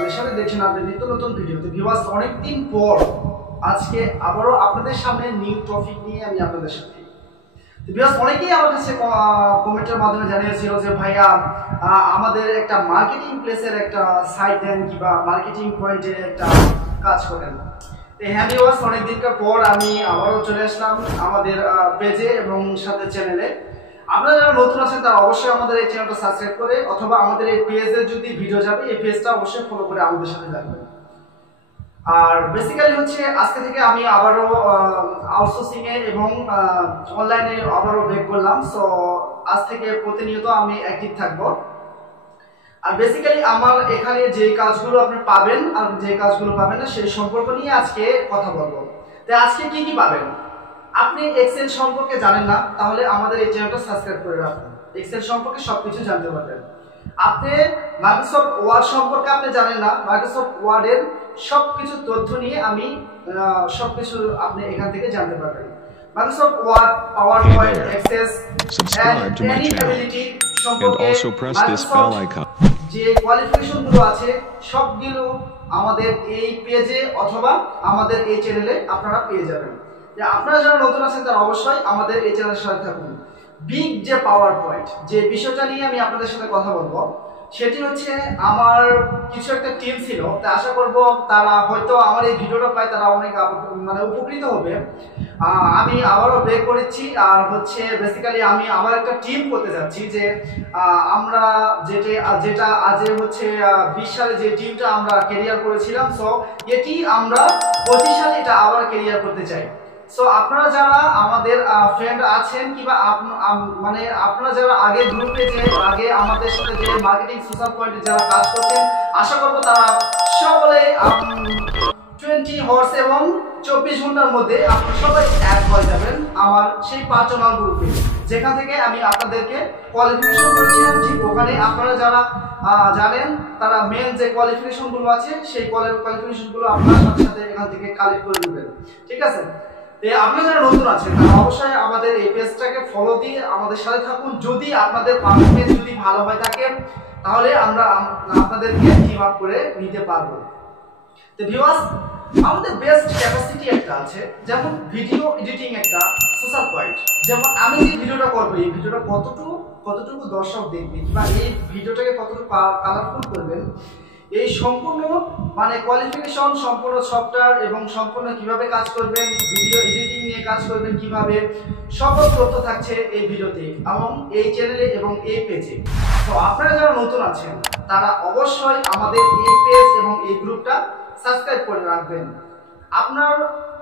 আপনাদের সাথে দেখছেন আপনাদের নিত্য নতুন ভিডিওতে। ভিউয়ার্স, অনেকদিন পর আজকে আবারও আপনাদের সামনে নিউ টপিক নিয়ে আমি আপনাদের সাথে। ভিউয়ার্স, অনেকেই আমার কাছে কমেন্টের মাধ্যমে জানিয়েছিল যে ভাইয়া আমাদের একটা মার্কেটিং প্লেসের একটা সাইট দেন কিংবা মার্কেটিং পয়েন্টে একটা কাজ করেন। হ্যাঁ ভিউয়ার্স, অনেকদিনকার পর আমি আবারও চলে আসলাম আমাদের পেজে এবং সাথে চ্যানেলে। আপনারা যারা নতুন আছেন তারা অবশ্যই আমাদের এই চ্যানেলটা সাবস্ক্রাইব করে অথবা আমাদের এই পেজে যদি ভিডিও যাবে এই পেজটা অবশ্যই ফলো করে আমাদের সাথে থাকবেন। আর বেসিক্যালি হচ্ছে আজকে থেকে আমি আবারও আউটসোর্সিং এ এবং অনলাইনে আবারও ব্রেক করলাম। সো আজ থেকে প্রতিনিয়ত আমি অ্যাক্টিভ থাকবো। আর বেসিক্যালি আমার এখানে যে কাজগুলো আপনি পাবেন আর যে কাজগুলো পাবেন না সেই সম্পর্ক নিয়ে আজকে কথা বলবো। তাই আজকে কি কি পাবেন? আপনি এক্সেল সম্পর্কে জানেন না, তাহলে আমাদের এই চ্যানেলটা সাবস্ক্রাইব করে রাখুন। এক্সেল সম্পর্কে সবকিছু জানতে পারবেন। আপনি মাইক্রোসফট ওয়ার্ড সম্পর্কে আপনি জানেন না, মাইক্রোসফট ওয়ার্ডের সবকিছু তথ্য নিয়ে আমি সবকিছু আপনি এখান থেকে জানতে পারবেন। Microsoft Word, PowerPoint, Access, subscribe to my channel and also press this bell icon. যে কোয়ালিফিকেশনগুলো আছে সবগুলো আমাদের এই পেজে অথবা আমাদের এই চ্যানেলে আপনারা পেয়ে যাবেন। যে আপনারা যারা নতুন আছেন তারা অবশ্যই আমাদের এই চ্যানেলের সাথে থাকুন। বিগ যে পাওয়ার পয়েন্ট যে বিষয়টা নিয়ে আমি আপনাদের সাথে কথা বলবো সেটি হচ্ছে আমার কিছু একটা টিম ছিল, তাই আশা করব তারা হয়তো আমার এই ভিডিওটা পায় তারা অনেক উপকৃত হবে। আমি আবারও ব্রেক করেছি আর হচ্ছে বেসিক্যালি আমি আমার একটা টিম করতে যাচ্ছি যে আমরা যেটা আজ হচ্ছে 20 সালে যে টিমটা আমরা ক্যারিয়ার করেছিলাম, সো এটি আমরা 25 সালে এটা আবার ক্যারিয়ার করতে চাই। সো আপনারা যারা আমাদের ফ্রেন্ড আছেন কিংবা মানে আপনারা যারা আগে গ্রুপে যে আগে আমাদের সাথে যে মার্কেটিং সোশ্যাল পয়েন্টে যারা কাজ করছেন, আশা করব তারা সকলে 20 হর্স এবং 24 ঘন্টার মধ্যে আপনারা সবাই অ্যাড হয়ে যাবেন আমার সেই পার্সোনাল গ্রুপে, যেখান থেকে আমি আপনাদেরকে কোয়ালিফিকেশন করেছিলাম। ঠিক ওখানে আপনারা যারা জানেন তারা মেন যে কোয়ালিফিকেশনগুলো আছে সেই কোয়ালিফিকেশনগুলো আপনারা সাথে সাথে এখান থেকে কালেক্ট করে নেবেন। ঠিক আছে? আপনারা যারা নতুন আছেন তারা অবশ্যই আমাদের এই পেজটাকে ফলো দিয়ে আমাদের সাথে থাকুন। যদি আপনাদের পারফরম্যান্স যদি ভালো হয়ে থাকে তাহলে আমরা আপনাদেরকে টিম আপ করে নিতে পারবো। তো ভিউয়ার্স, আমাদের বেস্ট ক্যাপাসিটি একটা আছে, যেমন ভিডিও এডিটিং একটা সোশ্যাল পয়েন্ট। যেমন আমি যে ভিডিওটা করবো এই ভিডিওটা কতটুকু দর্শক দেখবে বা এই ভিডিওটাকে কতটুকু কালারফুল করবেন, এই সম্পূর্ণ মানে কোয়ালিফিকেশন, সম্পূর্ণ সফটওয়্যার এবং সম্পূর্ণ কিভাবে কাজ করবেন, ভিডিও এডিটিং নিয়ে কাজ করবেন কিভাবে, সকল তথ্য থাকছে এই ভিডিওতে এবং এই চ্যানেলে এবং এই পেজে। তো আপনারা যারা নতুন আছেন তারা অবশ্যই আমাদের এই পেজ এবং এই গ্রুপটা সাবস্ক্রাইব করে রাখবেন। আপনার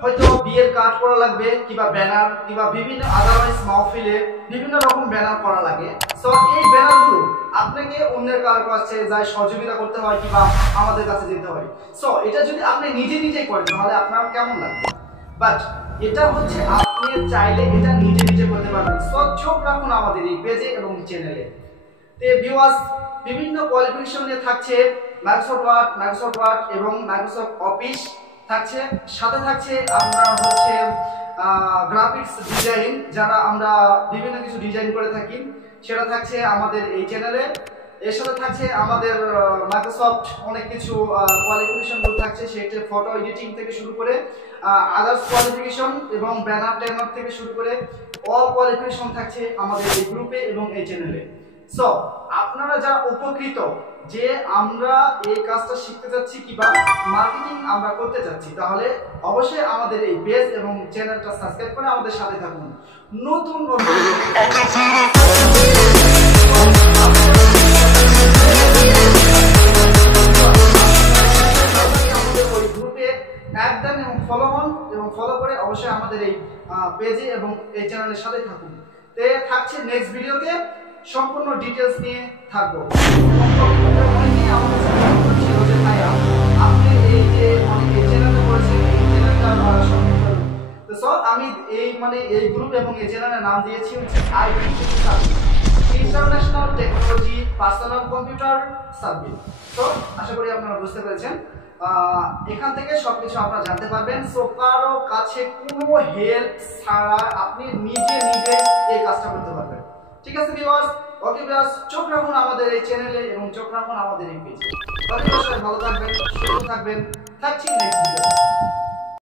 হয়তো বিয়ের কার্ড করা লাগবে কিংবা ব্যানার কিংবা বিভিন্ন আদারওয়াইজ মাহফিলে বিভিন্ন রকম ব্যানার করা লাগে। সো এই ব্যানারগুলো আপনাকে অন্যের কারো কাছে যাই সহযোগিতা করতে হয় কিংবা আমাদের কাছে যেতে হয়। সো এটা যদি আপনি নিজেই করেন তাহলে আপনার কেমন লাগবে? বাট এটা হচ্ছে আপনি চাইলে এটা নিজে করতে পারবেন। সো চোখ রাখুন আমাদের এই পেজে এবং চ্যানেলে। তো ভিউয়ার্স, বিভিন্ন কোয়ালিফিকেশন নিয়ে থাকছে মাইক্রোসফট ওয়ার্ড এবং মাইক্রোসফট অফিস থাকছে, সাথে থাকছে আপনার হচ্ছে গ্রাফিক্স ডিজাইন, যারা আমরা বিভিন্ন কিছু ডিজাইন করে থাকি সেটা থাকছে আমাদের এই চ্যানেলে। এর সাথে থাকছে আমাদের মাইক্রোসফট অনেক কিছু কোয়ালিফিকেশন থাকছে, সেটা ফটো এডিটিং থেকে শুরু করে আদার্স কোয়ালিফিকেশন এবং ব্যানার ট্যানার থেকে শুরু করে অল কোয়ালিফিকেশন থাকছে আমাদের এই গ্রুপে এবং এই চ্যানেলে। সো আপনারা যারা উপকৃত যে আমরা এই কাজটা শিখতে যাচ্ছি কিংবা মার্কেটিং আমরা করতে যাচ্ছি, তাহলে অবশ্যই আমাদের এই পেজ এবং চ্যানেলটা সাবস্ক্রাইব করে আমাদের সাথে থাকুন। নতুন গ্রুপে অ্যাড দেন এবং ফলো হন এবং ফলো করে অবশ্যই আমাদের এই পেজে এবং এই চ্যানেলের সাথে থাকুন। তো থাকছে নেক্সট ভিডিওতে সম্পূর্ণ ডিটেলস নিয়ে থাকবো। আপনি এই যে এই চ্যানেলটা করেছেন এই চ্যানেলটা আমি এই গ্রুপ এবং এই চ্যানেলের নাম দিয়েছি হচ্ছে international technology personal computer service. তো আশা করি আপনারা বুঝতে পেরেছেন। এখান থেকে সবকিছু আপনারা জানতে পারবেন। সো কারো কাছে কোনো হেল্প ছাড়া আপনি নিজে এই কাজটা করতে পারবেন। ঠিক আছে ভিউয়ার্স? ওকে ভিউয়ার্স, চোখ রাখুন আমাদের এই চ্যানেলে এবং চোখ রাখুন আমাদের এই পেজে। ততক্ষণ সবাই ভালো থাকবেন, সুস্থ থাকবেন। থাকছি নেক্সট ভিডিও।